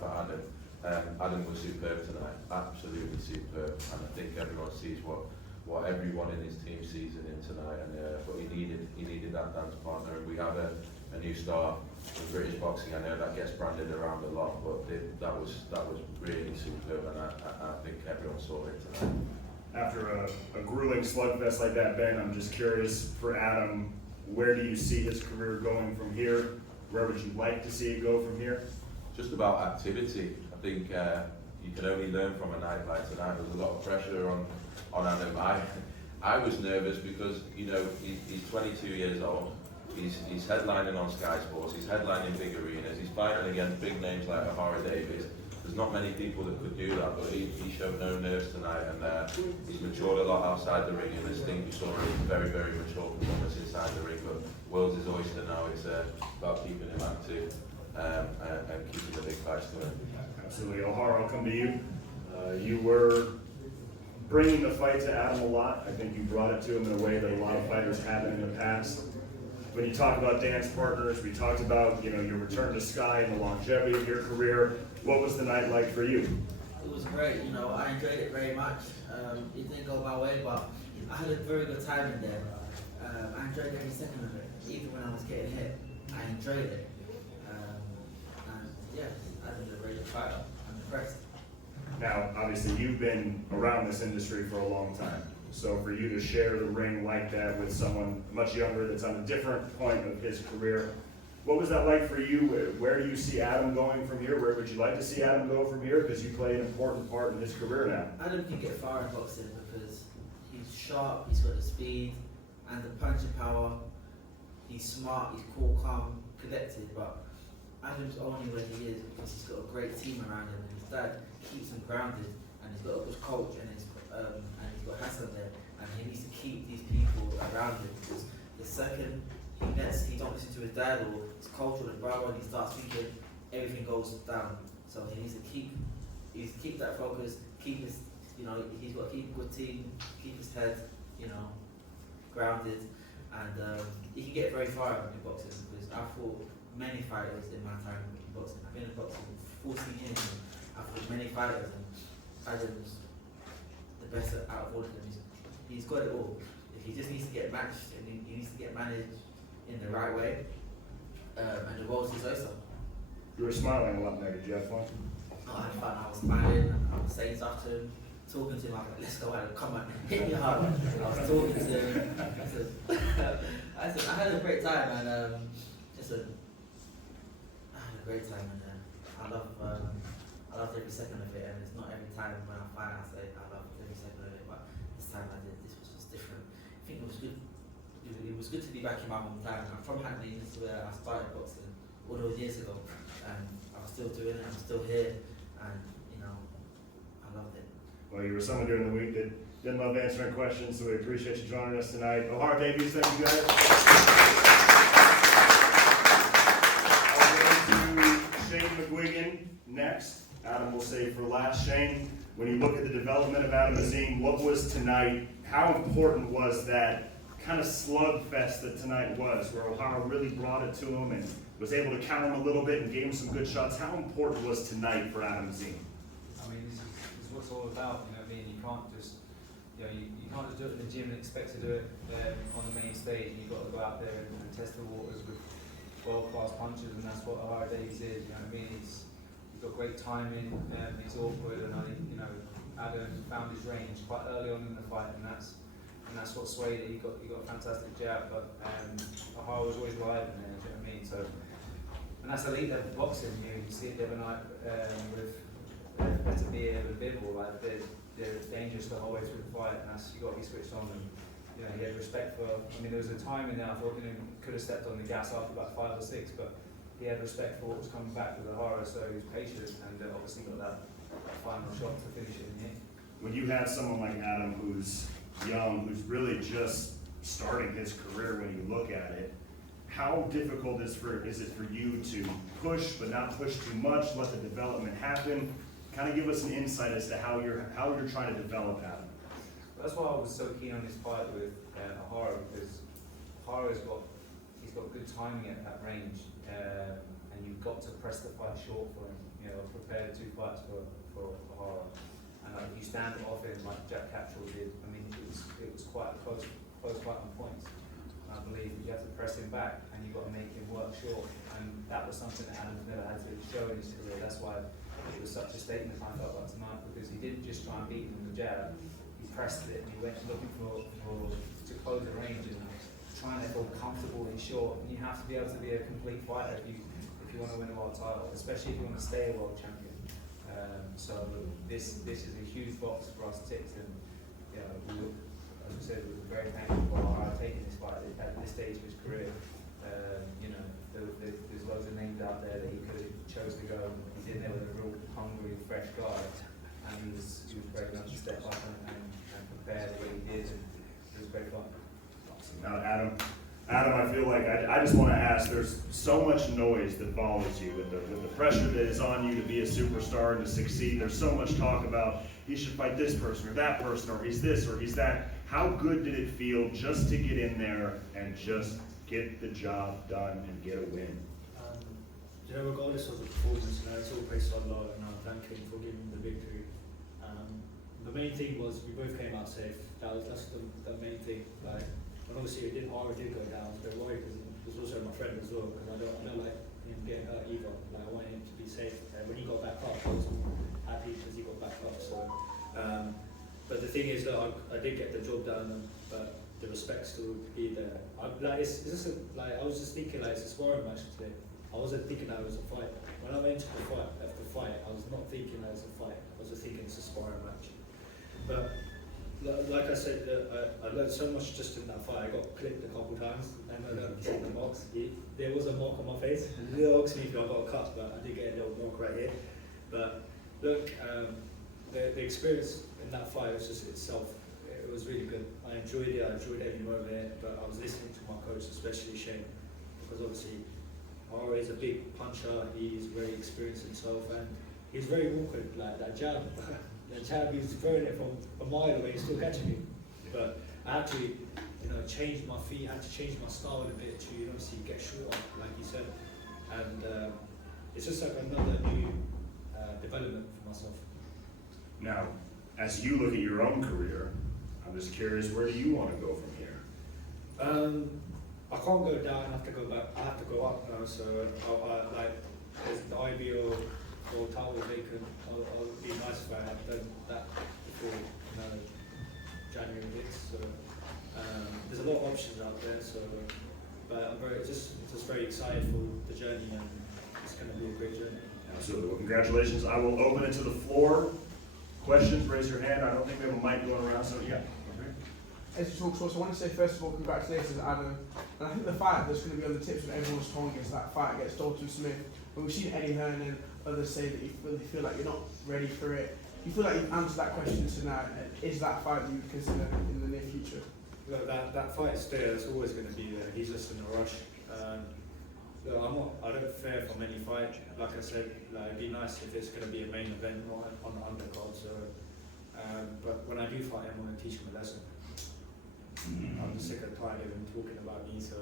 night for Adam. Adam was superb tonight, absolutely superb, and I think everyone sees what everyone in his team sees in him tonight. And but he needed that dance partner, and we have a new star in British boxing. I know that gets branded around a lot, but that was really superb, and I think everyone saw it tonight. After a grueling slugfest like that, Ben, I'm just curious for Adam, where do you see his career going from here? Where would you like to see it go from here? Just about activity. I think you can only learn from a night like tonight. There's a lot of pressure on Adam. I was nervous because, you know, he's 22 years old. He's headlining on Sky Sports. He's headlining big arenas. He's fighting against big names like Ohara Davis. There's not many people that could do that, but he showed no nerves tonight, and he's matured a lot outside the ring. And this thing we saw is very, very mature performance inside the ring. But world's his oyster now. It's about keeping him active and keeping the big fights going. Absolutely. Ohara, I'll come to you. You were bringing the fight to Adam a lot. I think you brought it to him in a way that a lot of fighters haven't in the past. When you talk about dance partners, we talked about, you know, your return to Sky and the longevity of your career. What was the night like for you? It was great, you know, I enjoyed it very much. It didn't go my way, but I had a very good time in there. I enjoyed every second of it, even when I was getting hit. I enjoyed it. And yeah, I was a very good fighter. I'm impressed. Now, obviously, you've been around this industry for a long time. So for you to share the ring like that with someone much younger that's on a different point of his career, what was that like for you? Where do you see Adam going from here? Where would you like to see Adam go from here? Because you play an important part in his career now. Adam can get far in boxing because he's sharp, he's got the speed and the punching power. He's smart, he's cool, calm, collected, but Adam's only where he is because he's got a great team around him, and his dad keeps him grounded, and he's got a good coach, and he's got Hassan there, and he needs to keep these people around him, because the second he don't listen to his dad or his coach or his brother, and he starts thinking, everything goes down. So he needs to keep that focus, keep his, you know, he's got to keep a good team, keep his head, you know, grounded, and he can get very far in boxing, because I fought many fighters in my time in boxing. I've been in boxing for 14 years, and I've fought many fighters, and Adam's the best out of all of them. He's got it all. He just needs to get matched, and he needs to get managed in the right way, and the world's his oyster. You were smiling a lot there. Did you have fun? Oh, I had fun. I was smiling, I was saying stuff to him, talking to him. I was like, let's go out, come on, hit me hard. I was talking to him. I said, I had a great time, and I had a great time, and I loved every second of it. And it's not every time when I fight I say I love every second of it, but this time I did. This was just different. I think it was good. It was good to be back in my hometown. I'm from Hackney. This is where I started boxing all those years ago, and I'm still doing it. I'm still here, and you know, I loved it. Well, you were someone during the week that didn't love answering questions, so we appreciate you joining us tonight. Ohara Davis, thank you guys. I'll go to Shane McGuigan next. Adam will say for last. Shane, when you look at the development of Adam Azim, what was tonight? How important was that kind of slugfest that tonight was, where Ohara really brought it to him and was able to counter him a little bit and gave him some good shots? How important was tonight for Adam Azim? I mean, this is what it's all about, you know what I mean? You can't just, you know, you can't just do it in the gym and expect to do it on the main stage. You've got to go out there and test the waters with world-class punches, and that's what Ohara Davis is, you know what I mean? He's got great timing, he's awkward, and I think, you know, Adam found his range quite early on in the fight, and that's what swayed it. He got a fantastic jab, but Ohara was always live in there, do you know what I mean? So, and that's elite level boxing. You see it the other night with Better with Bivol, like they're dangerous the whole way through the fight, and that's, you got to be switched on. And you know, he had respect for. I mean, there was a time in there I thought, you know, could have stepped on the gas after about 5 or 6, but he had respect for what was coming back with Ohara, so he was patient, and obviously got that final shot to finish it in the end. When you have someone like Adam who's young, who's really just starting his career, when you look at it, how difficult is it for you to push but not push too much, let the development happen? Kind of give us an insight as to how you're trying to develop Adam. That's why I was so keen on this fight with Ohara, because Ohara's got good timing at that range, and you've got to press the fight short for him. You know, prepare 2 fights for Ohara. And like, if you stand off him like Jack Catchall did, I mean, it was quite a close fight on points. And I believe you have to press him back, and you've got to make him work short. And that was something that Adam's never had to show in his career. That's why it was such a statement I felt like tonight, because he didn't just try and beat him with the jab. He pressed it, and he went looking to close the range and trying to feel comfortable and short. And you have to be able to be a complete fighter if you want to win a world title, especially if you want to stay a world champion. So this is a huge box for us ticked, and you know, we were, as I said, we were very thankful for Ohara taking this fight at this stage of his career. You know, there's loads of names out there that he could have chose to go. He's in there with a real hungry, fresh guy, and he was brave enough to step up and prepare the way he did, and it was great fun. Now, Adam, I feel like I just want to ask, there's so much noise that follows you with the pressure that is on you to be a superstar and to succeed. There's so much talk about he should fight this person or that person, or he's this or he's that. How good did it feel just to get in there and just get the job done and get a win? You know, regardless of the performance, you know, it's all based on Allah, and I thank him for giving me the victory. The main thing was we both came out safe. That's the main thing. Like, when obviously Ohara did go down, I was a bit worried because he was also my friend as well, because I don't like him getting hurt either. Like, I wanted him to be safe. When he got back up, I was happy because he got back up. So, but the thing is that I did get the job done, but the respect still be there. I was just thinking like it's a sparring match today. I wasn't thinking that it was a fight. When I went to the fight, I was not thinking that it was a fight. I was just thinking it's a sparring match. But like I said, I learned so much just in that fight. I got clipped a couple times, and I learned from the marks. There was a mark on my face. A little sneaky, I got a cut, but I did get a little mark right here. But look, the experience in that fight was just itself. It was really good. I enjoyed it. I enjoyed every moment of it. But I was listening to my coach, especially Shane, because obviously Ohara is a big puncher. He's very experienced himself, and he's very awkward. Like that jab. The jab, he was throwing it from a mile away, he's still catching me. But I had to, you know, change my feet, I had to change my style a bit to, you know, see, get shorter, like you said. And it's just like another new development for myself. Now, as you look at your own career, I'm just curious, where do you want to go from here? I can't go down, I have to go back, I have to go up now, so like, there's the IB or title vacant. It'd be nice if I had done that before, you know, January hits. So there's a lot of options out there. So, but I'm just very excited for the journey, and it's going to be a great journey. Absolutely. Well, congratulations. I will open it to the floor. Questions? Raise your hand. I don't think we have a mic going around. So yeah. As you talk, so I want to say first of all, congratulations, Adam. And I think the fight that's going to be on the tips of everyone's tongue is that fight against Dalton Smith. But we've seen Eddie Hearn and others say that you really feel like you're not ready for it. You feel like you've answered that question tonight. Is that fight that you would consider in the near future? Look, that fight's there. It's always going to be there. He's just in a rush. Look, I don't fear from any fight. Like I said, like, it'd be nice if it's going to be a main event on the undercard. So, but when I do fight him, I want to teach him a lesson. I'm just sick and tired of him talking about me, so.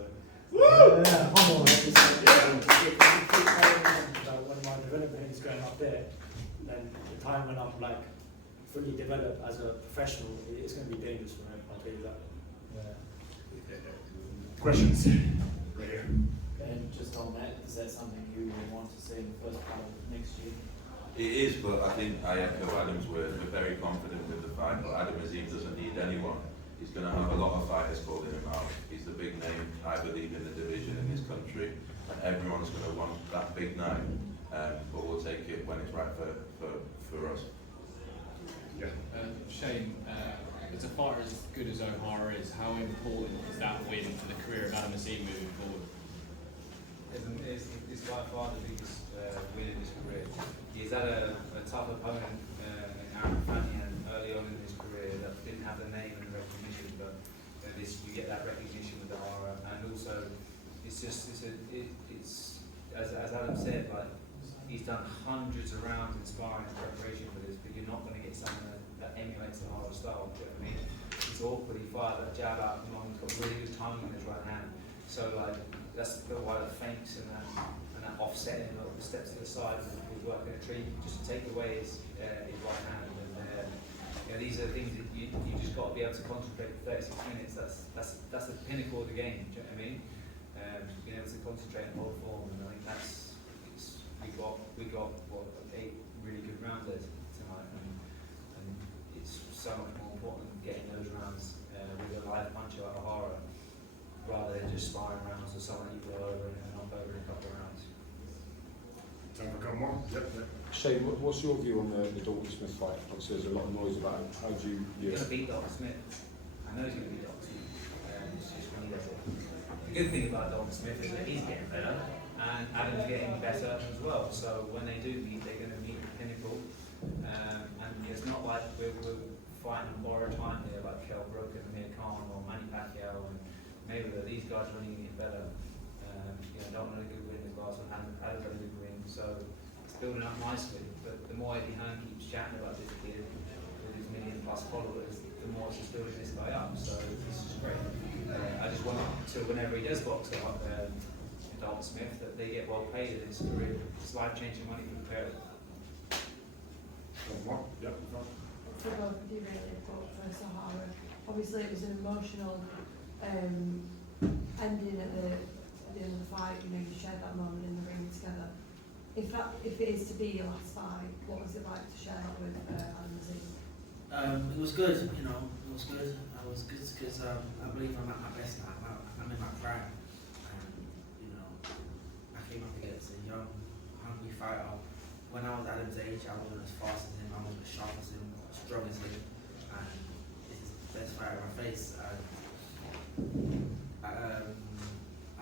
Woo! Yeah, come on. When my development is going up there, then the time when I'm like fully developed as a professional, it's going to be dangerous for him, I'll tell you that. Yeah. Questions? Right here. And just on that, is that something you would want to see in the first part of next year? It is, but I think I echo Adam's words. We're very confident with the fight, but Adam Azim doesn't need anyone. He's going to have a lot of fighters calling him out. He's the big name, I believe, in the division in this country, and everyone's going to want that big night. But we'll take it when it's right for us. Yeah. Shane, as a fighter as good as Ohara is, how important is that win for the career of Adam Azim moving forward? It's by far the biggest win in his career. He's had a tough opponent in Aaron Fanian early on in his career that didn't have the name and recognition, but you get that recognition with Ohara, and also it's as Adam said, like, he's done hundreds of rounds in sparring in preparation for this, but you're not going to get someone that emulates the Ohara style. Do you know what I mean? It's awkward. He fired that jab out from long. He's got really good timing in his right hand. So like that's why the feints and that offsetting of the steps to the side with working a tree, just to take away his right hand. And you know, these are things that you just got to be able to concentrate for 36 minutes. That's the pinnacle of the game. Do you know what I mean? Being able to concentrate on whole form, and I think we got what 8 really good rounds there tonight, and it's so much more important getting those rounds with a live puncher like Ohara, rather than just sparring rounds with someone you go over and knock over in a couple of rounds. Time for a couple more? Yep. Shane, what's your view on the Dalton Smith fight? Obviously, there's a lot of noise about it. How do you view He's it? going to beat Dalton Smith. I know he's going to beat Dalton Smith. It's just when he does it. The good thing about Dalton Smith is that he's getting better, and Adam's getting better as well. So when they do meet, they're going to meet the pinnacle. And it's not like we're fighting on borrowed time here, like Kell Brook and Amir Khan or Manny Pacquiao and Mayweather. These guys are only getting better. Dalton had a good win as well, so Adam's had a good win. So it's building up nicely. But the more Eddie Hearn keeps chatting about this kid with his million+ followers, the more it's just building this guy up. So this is great. I just want to, whenever he does box up Dalton Smith, that they get well paid in his career. It's life-changing money for the pair. One more? Yep. For both of you really, but for Sahara, obviously it was an emotional ending at the end of the fight. You know, you shared that moment in the ring together. If it is to be your last fight, what was it like to share that with Adam Azim? It was good, you know, it was good. I was good because I believe I'm at my best now. I'm in my prime. And, you know, I came up against a young, hungry fighter. When I was Adam's age, I wasn't as fast as him, I wasn't as sharp as him, as strong as him. And this is the best fighter in my face. I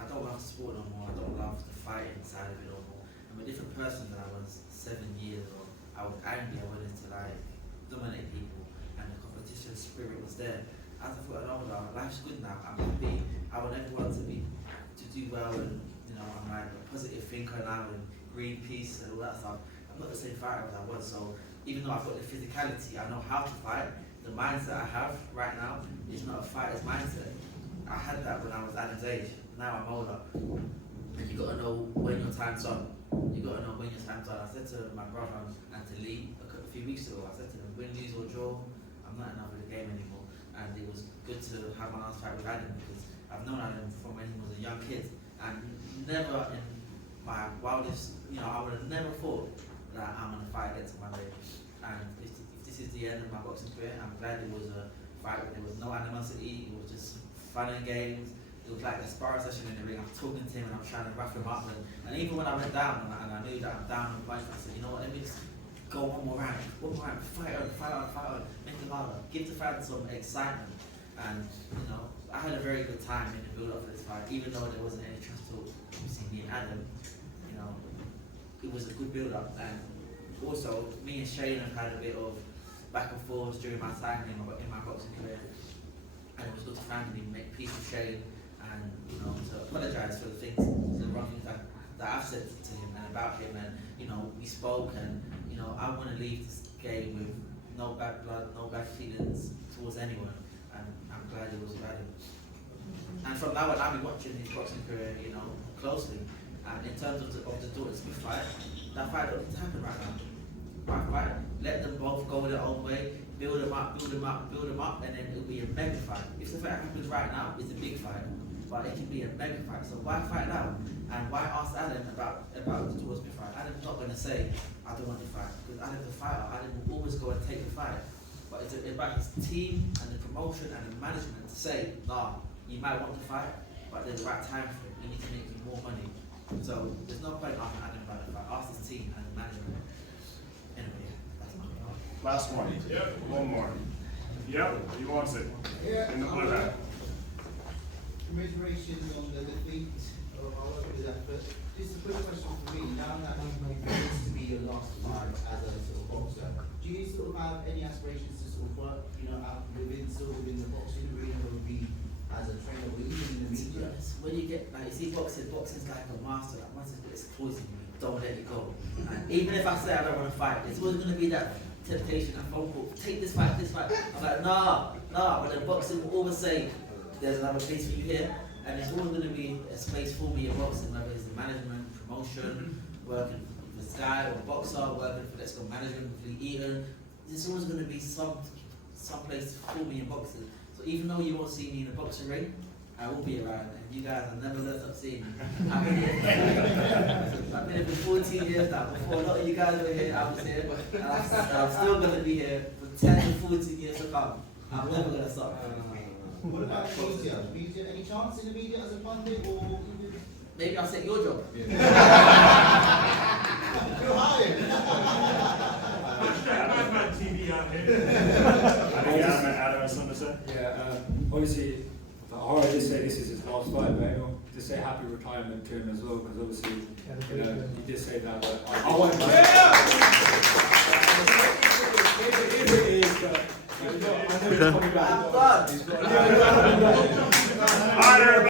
don't love the sport no more. I don't love the fighting side of it no more. I'm a different person than I was 7 years ago. I was angry, I wanted to like dominate people, and the competition spirit was there. As I've gotten older, life's good now. I'm happy. I want everyone to do well, and you know, I'm like a positive thinker now, and green peace and all that stuff. I'm not the same fighter as I was, so even though I've got the physicality, I know how to fight. The mindset I have right now is not a fighter's mindset. I had that when I was Adam's age. Now I'm older, and you got to know when your time's on. You got to know when your time's on. I said to my brother and to Lee a few weeks ago, I said to them, win, lose or draw, I'm not enough of the game anymore. And it was good to have my last fight with Adam, because I've known Adam from when he was a young kid, and never in my wildest, you know, I would have never thought that I'm going to fight against him one day. And if this is the end of my boxing career, I'm glad it was a fight where there was no animosity, it was just fun and games. It was like a sparring session in the ring. I'm talking to him and I'm trying to rough him up. And even when I went down and I knew that I'm down on points, I said, you know what, let me just go one more round, fight on, make it harder, give the fans some excitement. And you know, I had a very good time in the build up for this fight, even though there wasn't any trust talk between me and Adam. You know, it was a good build up. And also, me and Shane have had a bit of back and forth during my time in my boxing career. And it was good to finally make peace with Shane, and you know, to apologise for the wrong things that I've said to him and about him, and you know, we spoke, and you know, I want to leave this game with no bad blood, no bad feelings towards anyone, and I'm glad it was about him. And from now on, I'll be watching his boxing career, you know, closely. And in terms of the Dalton Smith fight, that fight don't need to happen right now. Right, let them both go their own way, build them up, and then it'll be a mega fight. If the fight happens right now, it's a big fight. But it can be a mega fight. So why fight now? And why ask Adam about the Dalton Smith fight? Adam's not going to say, I don't want to fight. Because Adam's a fighter. Adam will always go and take the fight. But it's about his team and the promotion and the management to say, nah, you might want to fight, but there's the right time for it. We need to make you more money. So there's no point asking Adam about the fight. Ask his team and the management. Anyway, that's my part. Last one. Yep. One more. Yep. He wants it. Yeah. In the blue hat. Commiserations on the defeat. I won't do that, but just a quick question for me. Now that this to be your last fight as a sort of boxer, do you sort of have any aspirations to sort of work, you know, out within the boxing arena, or be as a trainer, or even in the media? When you get, like, you see boxing's like a master. Like, once it's poison you, don't let it go. And even if I say I don't want to fight, it's always going to be that temptation, that phone call, take this fight. I'm like, nah. But then boxing will always say, there's another place for you here, and there's always going to be a space for me in boxing, whether it's the management, promotion, working for Sky or Boxer, working for Let's Go Management with Lee Eaton. There's always going to be some place for me in boxing. So even though you won't see me in a boxing ring, I will be around, and you guys have never let up seeing me. I've been here for 14 years now. Before a lot of you guys were here, I was here, and I'm still going to be here for 10 to 14 years to come. I'm never going to stop. What about the media? Media, any chance in the media as a pundit or? Maybe I'll take your job. You're hired. TV out here. I think Adam has something to say. Yeah, obviously, Ohara did say this is his last fight, but to say happy retirement to him as well, because obviously, you know, he did say that, but I want to. I'm done.